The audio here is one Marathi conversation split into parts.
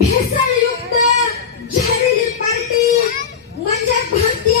भेसळयुक्त जहरीली पार्टी म्हणजे भारतीय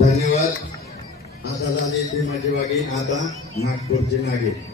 धन्यवाद. आता झाली ती माझी वागी. आता नागपूरची नागे.